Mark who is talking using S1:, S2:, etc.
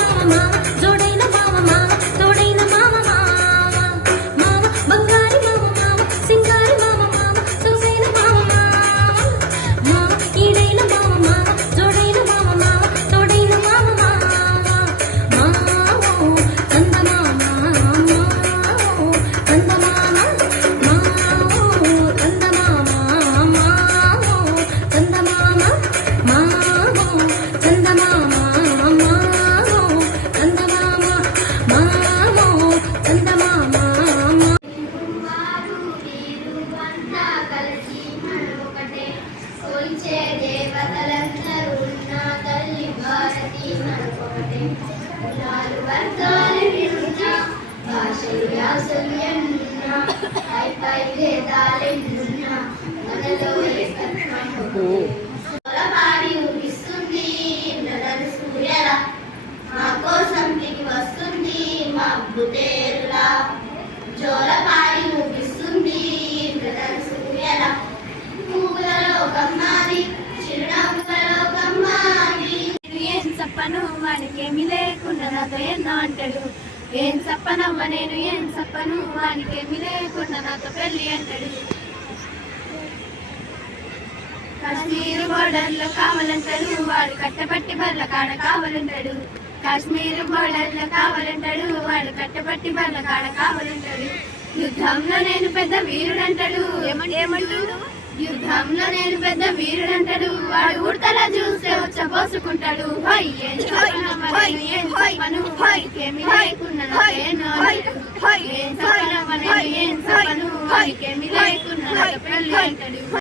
S1: মামা জোড়ে దేవతలందరూ నా తల్లి భారతి మనకోటే నాలుగు వర్గాలు నిన్న భాషలు యాసల్యన్న మా కోసం వస్తుంది మా బుదేరులా
S2: జోలపా చెప్పను వానికేమి లేకుండా నాతో ఎన్నో అంటాడు. ఏం చెప్పనమ్మ నేను ఏం చెప్పను వానికేమి లేకుండా నాతో పెళ్ళి అంటాడు. కాశ్మీర్ బోర్డర్లో కావాలంటాడు వాడు కట్టపట్టి బర్ల కాడ కావాలంటాడు. కాశ్మీర్ బోర్డర్లో కావాలంటాడు వాడు కట్టపట్టి బర్ల కాడ కావాలంటాడు. యుద్ధంలో నేను పెద్ద వీరుడంటాడు. ఏమంటాడు? యుద్ధంలో నేను పెద్ద వీరుడంటాడు. వాడు ఉడతలా చూస్తే వచ్చబోసుకుంటాడు ఏం ఏం అంటాడు. అంటాడు.